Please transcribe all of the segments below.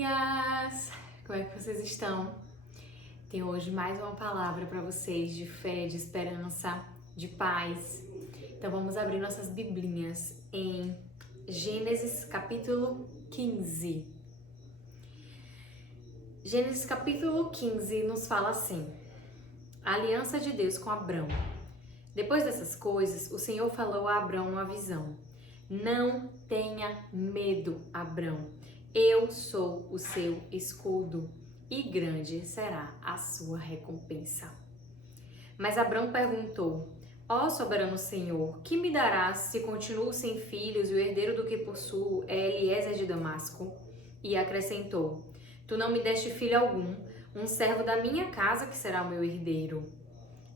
Biblinhas! Como é que vocês estão? Tenho hoje mais uma palavra para vocês de fé, de esperança, de paz. Então vamos abrir nossas Biblinhas em Gênesis capítulo 15. Gênesis capítulo 15 nos fala assim: a aliança de Deus com Abrão. Depois dessas coisas, o Senhor falou a Abrão numa visão: não tenha medo, Abrão. Eu sou o seu escudo e grande será a sua recompensa. Mas Abrão perguntou: ó soberano Senhor, que me darás se continuo sem filhos e o herdeiro do que possuo é Eliezer de Damasco? E acrescentou: tu não me deste filho algum, um servo da minha casa que será o meu herdeiro.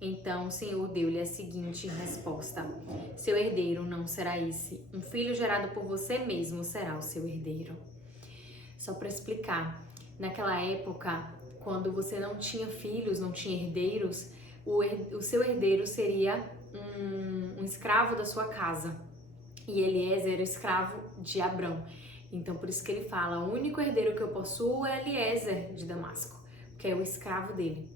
Então o Senhor deu-lhe a seguinte resposta: seu herdeiro não será esse, um filho gerado por você mesmo será o seu herdeiro. Só para explicar, naquela época, quando você não tinha filhos, não tinha herdeiros, o seu herdeiro seria um escravo da sua casa. E Eliezer era escravo de Abrão. Então por isso que ele fala: o único herdeiro que eu possuo é Eliezer de Damasco, que é o escravo dele.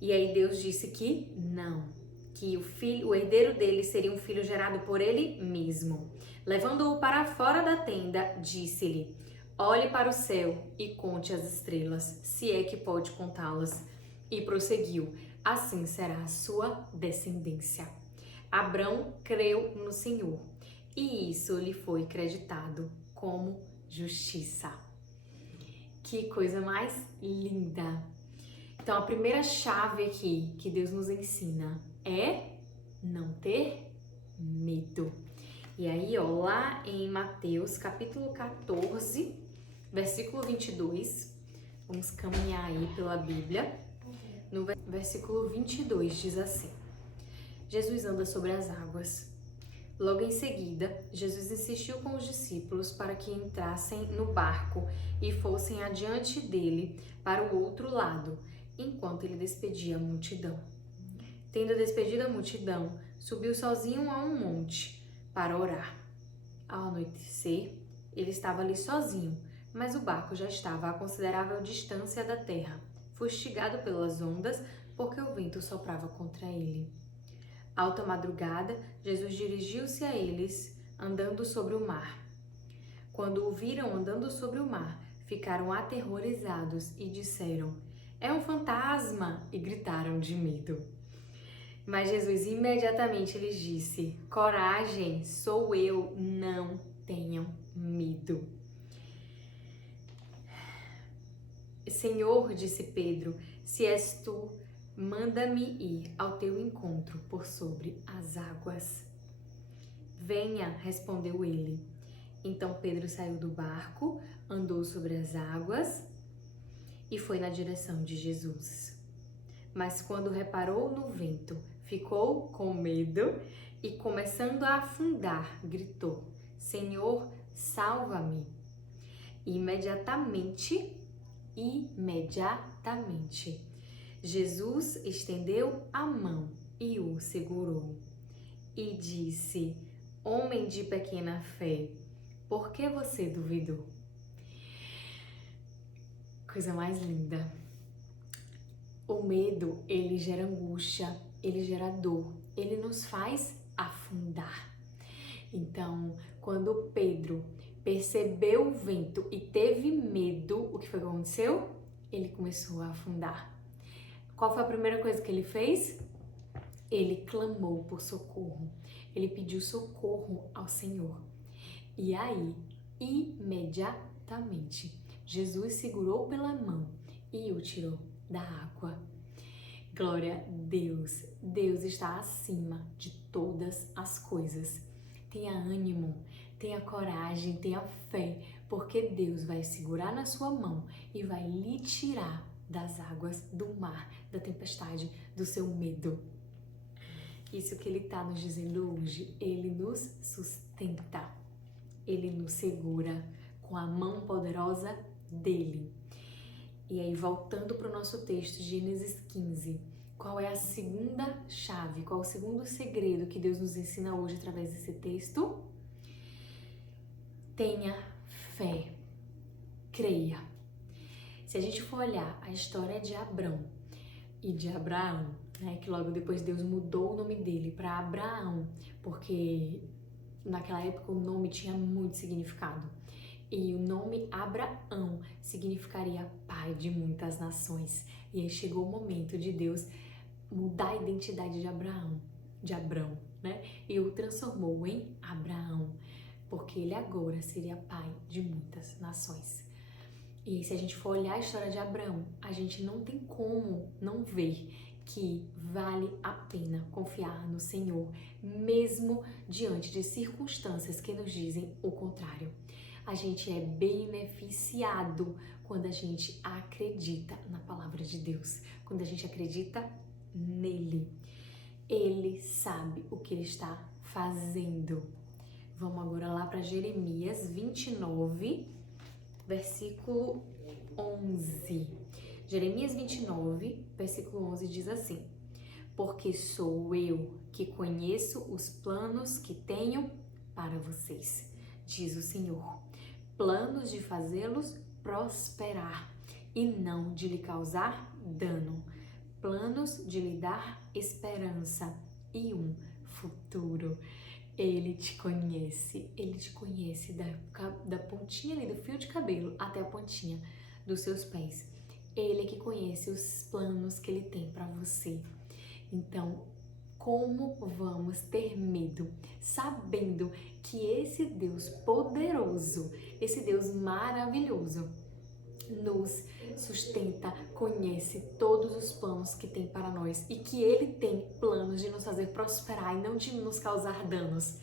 E aí Deus disse que não, que o herdeiro dele seria um filho gerado por ele mesmo. Levando-o para fora da tenda, disse-lhe: olhe para o céu e conte as estrelas, se é que pode contá-las. E prosseguiu: assim será a sua descendência. Abrão creu no Senhor, e isso lhe foi creditado como justiça. Que coisa mais linda! Então, a primeira chave aqui que Deus nos ensina é não ter medo. E aí, ó, lá em Mateus, capítulo 14, versículo 22, vamos caminhar aí pela Bíblia. No versículo 22 diz assim: Jesus anda sobre as águas. Logo em seguida, Jesus insistiu com os discípulos para que entrassem no barco e fossem adiante dele para o outro lado, enquanto ele despedia a multidão. Tendo despedido a multidão, subiu sozinho a um monte para orar. Ao anoitecer, ele estava ali sozinho, mas o barco já estava a considerável distância da terra, fustigado pelas ondas, porque o vento soprava contra ele. Alta madrugada, Jesus dirigiu-se a eles, andando sobre o mar. Quando o viram andando sobre o mar, ficaram aterrorizados e disseram: é um fantasma! E gritaram de medo. Mas Jesus imediatamente lhes disse: coragem, sou eu, não tenham medo. Senhor, disse Pedro, se és tu, manda-me ir ao teu encontro por sobre as águas. Venha, respondeu ele. Então Pedro saiu do barco, andou sobre as águas e foi na direção de Jesus. Mas quando reparou no vento, ficou com medo e, começando a afundar, gritou: Senhor, salva-me! Imediatamente, Jesus estendeu a mão e o segurou. E disse: homem de pequena fé, por que você duvidou? Coisa mais linda. O medo, ele gera angústia, ele gera dor, ele nos faz afundar. Então, quando Pedro percebeu o vento e teve medo, o que foi que aconteceu? Ele começou a afundar. Qual foi a primeira coisa que ele fez? Ele clamou por socorro. Ele pediu socorro ao Senhor. E aí, imediatamente, Jesus segurou pela mão e o tirou da água. Glória a Deus. Deus está acima de todas as coisas. Tenha ânimo, tenha coragem, tenha fé, porque Deus vai segurar na sua mão e vai lhe tirar das águas do mar, da tempestade, do seu medo. Isso que Ele está nos dizendo hoje. Ele nos sustenta, Ele nos segura com a mão poderosa dEle. E aí, voltando para o nosso texto, Gênesis 15, qual é a segunda chave, qual é o segundo segredo que Deus nos ensina hoje através desse texto? Tenha fé. creia. Se a gente for olhar a história de Abrão e de Abraão, né, que logo depois Deus mudou o nome dele para Abraão, porque naquela época o nome tinha muito significado. E o nome Abraão significaria pai de muitas nações. E aí chegou o momento de Deus mudar a identidade de Abrão, né? E o transformou em Abraão, porque ele agora seria pai de muitas nações. E se a gente for olhar a história de Abraão, a gente não tem como não ver que vale a pena confiar no Senhor, mesmo diante de circunstâncias que nos dizem o contrário. A gente é beneficiado quando a gente acredita na palavra de Deus, quando a gente acredita nele. Ele sabe o que ele está fazendo. Vamos agora lá para Jeremias 29, versículo 11. Jeremias 29, versículo 11 diz assim: porque sou eu que conheço os planos que tenho para vocês, diz o Senhor, planos de fazê-los prosperar e não de lhe causar dano, planos de lhe dar esperança e um futuro. Ele te conhece da pontinha ali do fio de cabelo até a pontinha dos seus pés. Ele é que conhece os planos que ele tem para você. Então, como vamos ter medo, sabendo que esse Deus poderoso, esse Deus maravilhoso, nos sustenta, conhece todos os planos que tem para nós e que Ele tem planos de nos fazer prosperar e não de nos causar danos.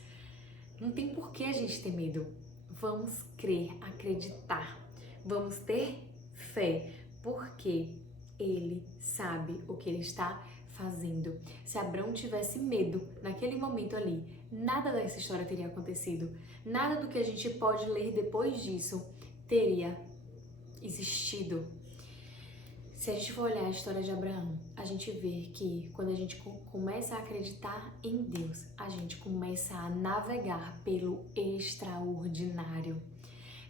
Não tem por que a gente ter medo. Vamos crer, acreditar, vamos ter fé, porque Ele sabe o que Ele está fazendo. Se Abraão tivesse medo naquele momento ali, nada dessa história teria acontecido. Nada do que a gente pode ler depois disso teria existido. Se a gente for olhar a história de Abraão, a gente vê que quando a gente começa a acreditar em Deus, a gente começa a navegar pelo extraordinário.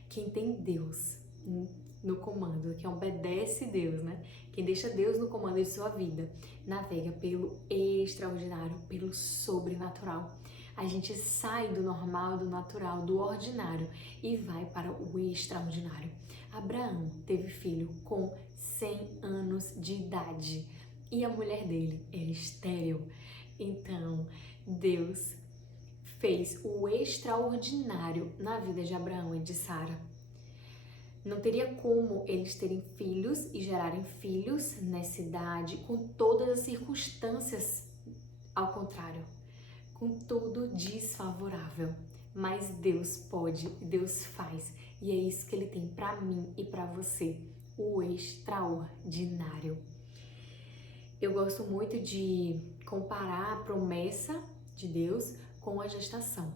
Quem tem Deus no comando, quem obedece Deus, né? Quem deixa Deus no comando de sua vida, navega pelo extraordinário, pelo sobrenatural. A gente sai do normal, do natural, do ordinário e vai para o extraordinário. Abraão teve filho com 100 anos de idade e a mulher dele era estéril. Então, Deus fez o extraordinário na vida de Abraão e de Sara. Não teria como eles terem filhos e gerarem filhos nessa idade com todas as circunstâncias ao contrário, com tudo desfavorável. Mas Deus pode, Deus faz, e é isso que Ele tem para mim e para você, o extraordinário. Eu gosto muito de comparar a promessa de Deus com a gestação.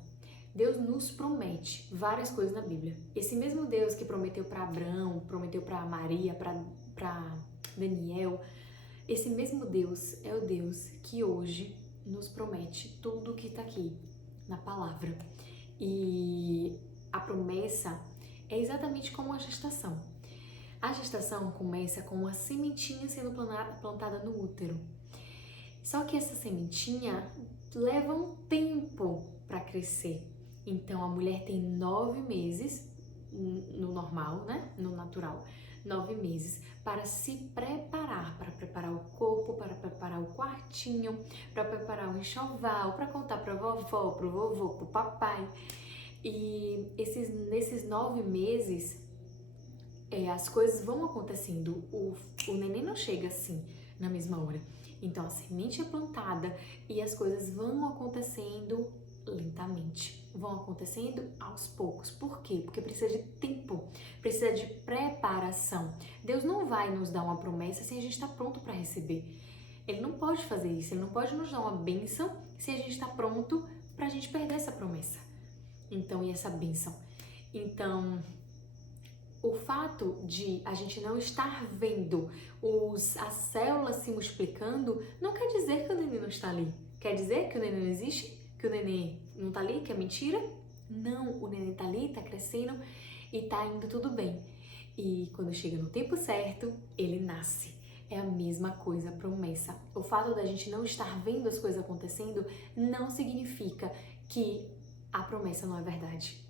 Deus nos promete várias coisas na Bíblia. Esse mesmo Deus que prometeu para Abraão, prometeu para Maria, para Daniel, esse mesmo Deus é o Deus que hoje nos promete tudo que está aqui na palavra. E a promessa é exatamente como a gestação. A gestação começa com uma sementinha sendo plantada no útero. Só que essa sementinha leva um tempo para crescer. Então a mulher tem 9 meses, no normal, né? No natural, 9 meses para se preparar, para preparar o corpo, para preparar o quartinho, para preparar o enxoval, para contar para a vovó, para o vovô, para o papai. E nesses 9 meses, as coisas vão acontecendo. O neném não chega assim na mesma hora. Então a semente é plantada e as coisas vão acontecendo lentamente, vão acontecendo aos poucos. Por quê? Porque precisa de tempo, precisa de preparação. Deus não vai nos dar uma promessa sem a gente estar pronto para receber. Ele não pode fazer isso, Ele não pode nos dar uma bênção se a gente está pronto para a gente perder essa promessa. Então, e essa bênção? Então, o fato de a gente não estar vendo as células se multiplicando não quer dizer que o neném não está ali. Quer dizer que o neném não existe? Que o neném não tá ali, que é mentira? Não, o neném tá ali, tá crescendo e tá indo tudo bem. e quando chega no tempo certo, ele nasce. É a mesma coisa a promessa. O fato da gente não estar vendo as coisas acontecendo não significa que a promessa não é verdade.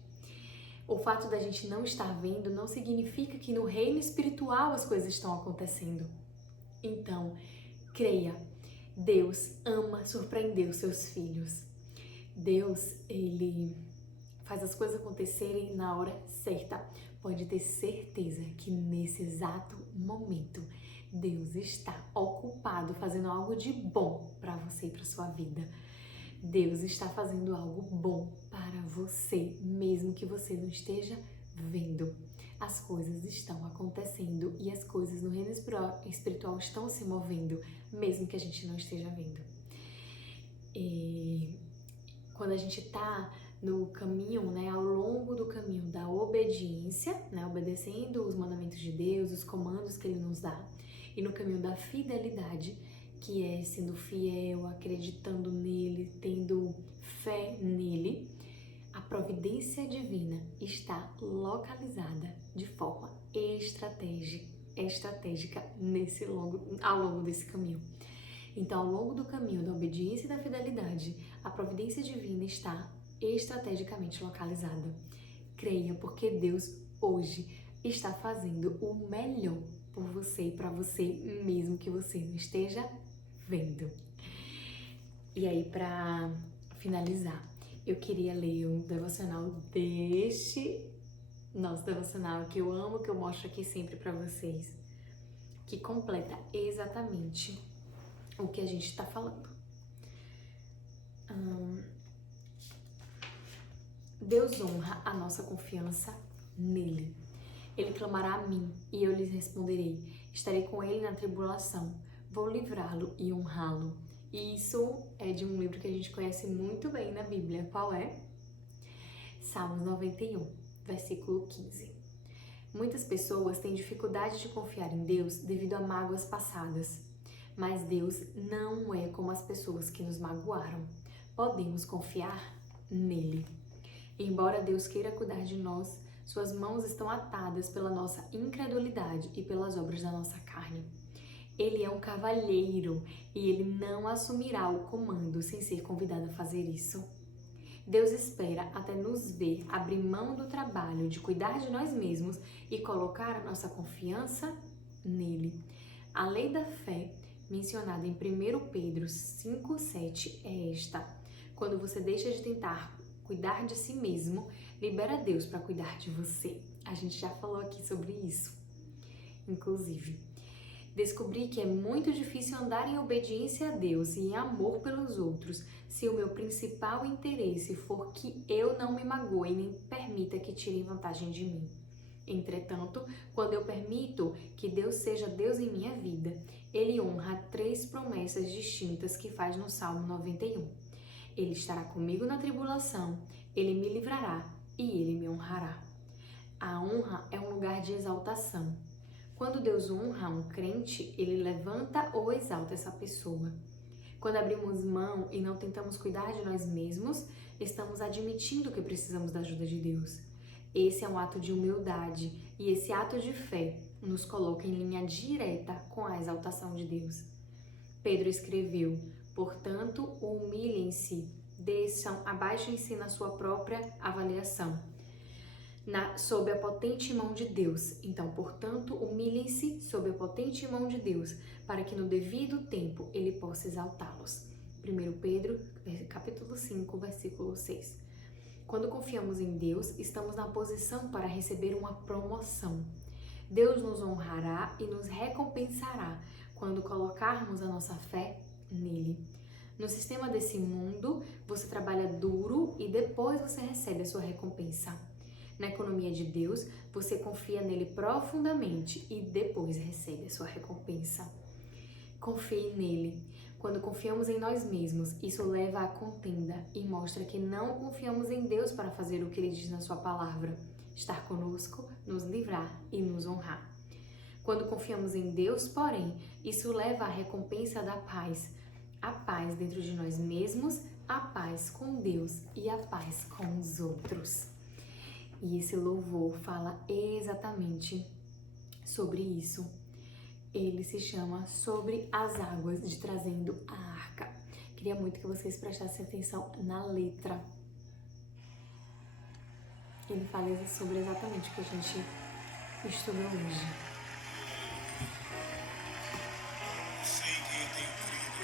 O fato da gente não estar vendo não significa que no reino espiritual as coisas estão acontecendo. Então, creia, Deus ama surpreender os seus filhos. Deus, ele faz as coisas acontecerem na hora certa. Pode ter certeza que nesse exato momento, Deus está ocupado fazendo algo de bom para você e para sua vida. Deus está fazendo algo bom para você, mesmo que você não esteja vendo. As coisas estão acontecendo e as coisas no reino espiritual estão se movendo, mesmo que a gente não esteja vendo. E quando a gente está no caminho, né, ao longo do caminho da obediência, né, obedecendo os mandamentos de Deus, os comandos que Ele nos dá, e no caminho da fidelidade, que é sendo fiel, acreditando nele, tendo fé nele, a providência divina está localizada de forma estratégica ao longo desse caminho. Então, ao longo do caminho da obediência e da fidelidade, a providência divina está estrategicamente localizada. Creia, porque Deus hoje está fazendo o melhor por você e para você, mesmo que você não esteja vendo. E aí, para finalizar, eu queria ler um devocional nosso devocional que eu amo, que eu mostro aqui sempre para vocês, que completa exatamente o que a gente está falando. Deus honra a nossa confiança nele. Ele clamará a mim e eu lhes responderei. Estarei com ele na tribulação. Vou livrá-lo e honrá-lo. E isso é de um livro que a gente conhece muito bem na Bíblia. Qual é? Salmos 91, versículo 15. Muitas pessoas têm dificuldade de confiar em Deus devido a mágoas passadas. Mas Deus não é como as pessoas que nos magoaram. Podemos confiar nele. Embora Deus queira cuidar de nós, suas mãos estão atadas pela nossa incredulidade e pelas obras da nossa carne. Ele é um cavalheiro e ele não assumirá o comando sem ser convidado a fazer isso. Deus espera até nos ver abrir mão do trabalho de cuidar de nós mesmos e colocar a nossa confiança nele. A lei da fé, mencionada em 1 Pedro 5,7, é esta: quando você deixa de tentar cuidar de si mesmo, libera Deus para cuidar de você. A gente já falou aqui sobre isso, inclusive. Descobri que é muito difícil andar em obediência a Deus e em amor pelos outros se o meu principal interesse for que eu não me magoe nem permita que tirem vantagem de mim. Entretanto, quando eu permito que Deus seja Deus em minha vida, Ele honra 3 promessas distintas que faz no Salmo 91. Ele estará comigo na tribulação, Ele me livrará e Ele me honrará. A honra é um lugar de exaltação. Quando Deus honra um crente, Ele levanta ou exalta essa pessoa. Quando abrimos mão e não tentamos cuidar de nós mesmos, estamos admitindo que precisamos da ajuda de Deus. Esse é um ato de humildade e esse ato de fé nos coloca em linha direta com a exaltação de Deus. Pedro escreveu: portanto, humilhem-se, desçam, abaixem-se na sua própria avaliação, sob a potente mão de Deus. Então, portanto, humilhem-se sob a potente mão de Deus, para que no devido tempo Ele possa exaltá-los. 1 Pedro, capítulo 5, versículo 6. Quando confiamos em Deus, estamos na posição para receber uma promoção. Deus nos honrará e nos recompensará quando colocarmos a nossa fé nele. No sistema desse mundo, você trabalha duro e depois você recebe a sua recompensa. Na economia de Deus, você confia nele profundamente e depois recebe a sua recompensa. Confie nele. Quando confiamos em nós mesmos, isso leva à contenda e mostra que não confiamos em Deus para fazer o que Ele diz na sua palavra: estar conosco, nos livrar e nos honrar. Quando confiamos em Deus, porém, isso leva à recompensa da paz. A paz dentro de nós mesmos, a paz com Deus e a paz com os outros. E esse louvor fala exatamente sobre isso. Ele se chama Sobre as Águas, de Trazendo a Arca. Queria muito que vocês prestassem atenção na letra. Ele fala sobre exatamente o que a gente estudou hoje. Sei que eu tenho crido,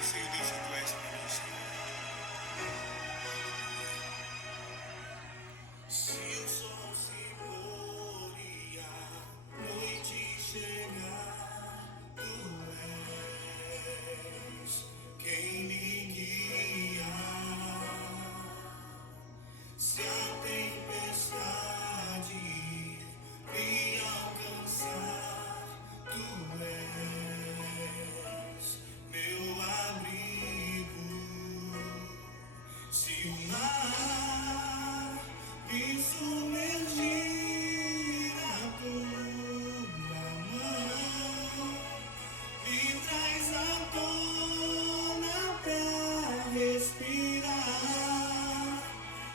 sei o Deus que tu és para mim, Senhor. Se o sol se pôr e a noite chegar, tu és quem me guia. Se a tempestade me alcançar, tu és meu abrigo. Se o mar me submergir, a tua mão me traz à tona pra respirar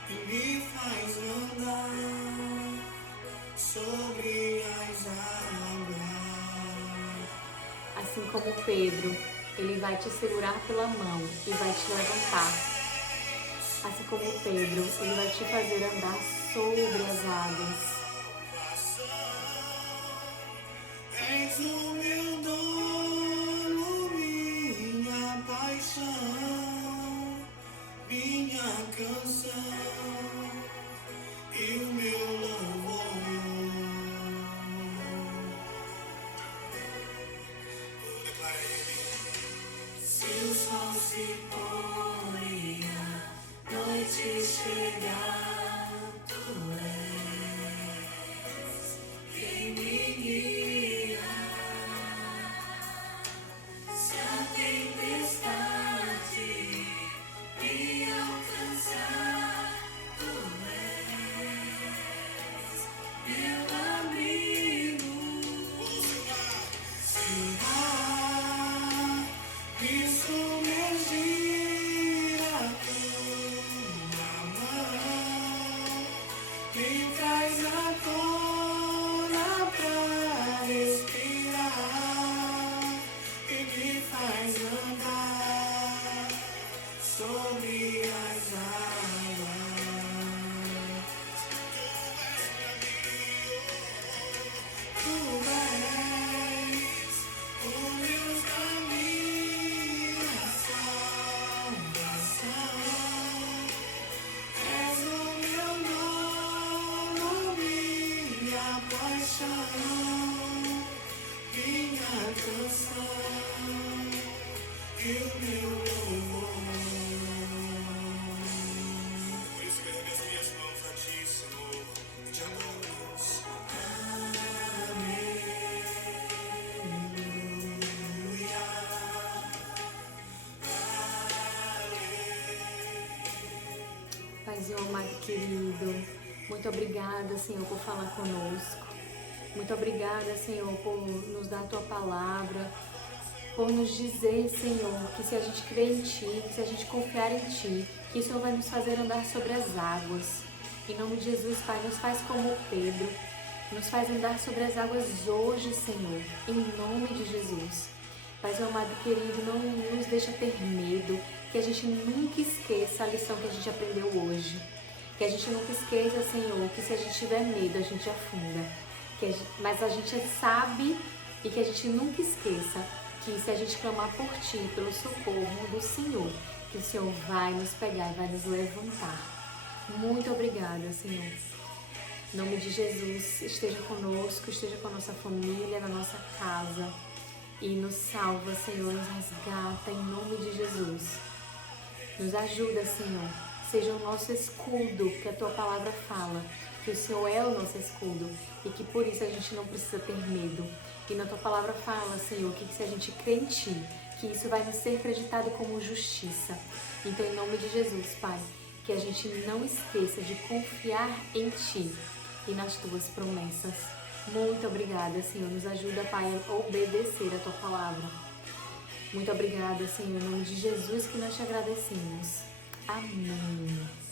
e me faz andar sobre as águas. Assim como Pedro, ele vai te segurar pela mão e vai te levantar. Assim como Pedro, ele vai te fazer andar sobre as águas. És o meu dono, minha paixão, minha canção e o meu louvor. Declara ele. Se o sol se pôr e a noite chegar, tu és quem me guia. Se a tempestade me alcançar, tu és meu abrigo. Se o mar me submergir, a tua mão me traz à tona pra respirar e me faz andar sobre as águas. Tu és o meu caminho, a salvação. És o meu dono, minha paixão, minha canção e o meu louvor. Por isso eu ergo as minhas mãos a ti, Senhor, e te adoro, Deus. Paizinho amado querido, muito obrigada, Senhor, por falar conosco. Muito obrigada, Senhor, por nos dar a Tua palavra, por nos dizer, Senhor, que se a gente crer em Ti, que se a gente confiar em Ti, que o Senhor vai nos fazer andar sobre as águas. Em nome de Jesus, Pai, nos faz como Pedro, nos faz andar sobre as águas hoje, Senhor, em nome de Jesus. Paizinho amado querido, não nos deixa ter medo, que a gente nunca esqueça a lição que a gente aprendeu hoje. Que a gente nunca esqueça, Senhor, que se a gente tiver medo, a gente afunda. Mas a gente sabe e que a gente nunca esqueça que se a gente clamar por Ti, pelo socorro do Senhor, que o Senhor vai nos pegar e vai nos levantar. Muito obrigada, Senhor. Em nome de Jesus, esteja conosco, esteja com a nossa família, na nossa casa. E nos salva, Senhor, nos resgata em nome de Jesus. Nos ajuda, Senhor. Seja o nosso escudo, que a Tua palavra fala, que o Senhor é o nosso escudo e que por isso a gente não precisa ter medo. E na Tua palavra fala, Senhor, que se a gente crê em Ti, que isso vai nos ser acreditado como justiça. Então, em nome de Jesus, Pai, que a gente não esqueça de confiar em Ti e nas Tuas promessas. Muito obrigada, Senhor. Nos ajuda, Pai, a obedecer a Tua palavra. Muito obrigada, Senhor. Em nome de Jesus que nós te agradecemos. Amém.